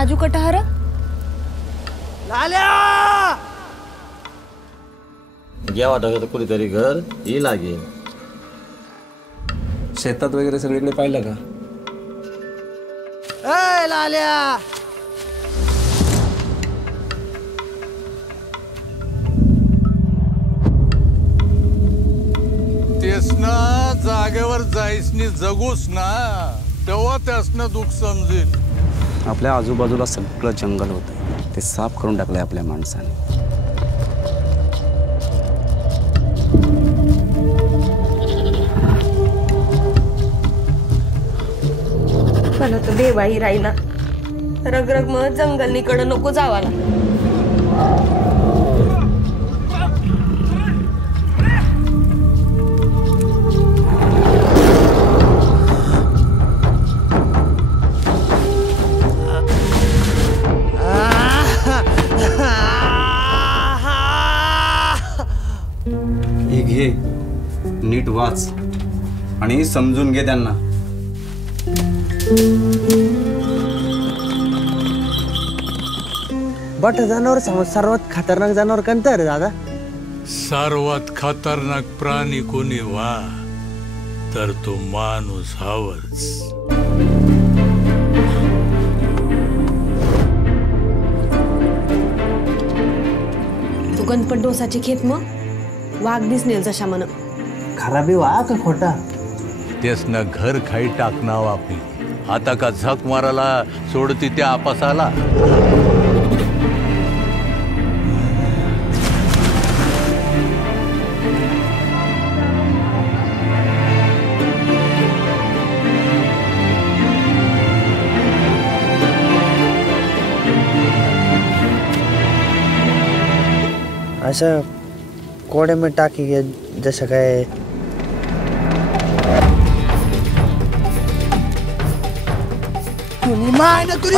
राजू कटहर लाल्या घ्या वाटत कुठेतरी घर ही लागेल. शेतात वगैरे सगळीकडे पाहिलं का? ए लाल्या तेच ना जागेवर जायसनी जगूस ना तेव्हा त्यासनं दुःख समजेल. आपल्या आजूबाजूला सगळं जंगल होतं, ते साफ करून टाकलंय आपल्या माणसाने. पण आता देवाही राहिना. रगरग मग जंगलनीकडे नको जावाला. हे घे, नीट वाच आणि समजून घे त्यांना. बट जनावर सर्वात खतरनाक जनावर कोणतं रे दादा? सर्वात खतरनाक प्राणी कोणी वा तर तो माणूस हवच. तू गणपत डोसाची खेत मग वाघ दिसनेल जशा मन. खराबी वा का खोटा? तेच ना घर खाई टाकणार आपली. आता का झक मारायला सोडती त्या आपासाला. असं कोडे में टाकी घे जसं काय तुझी माय ना तुझी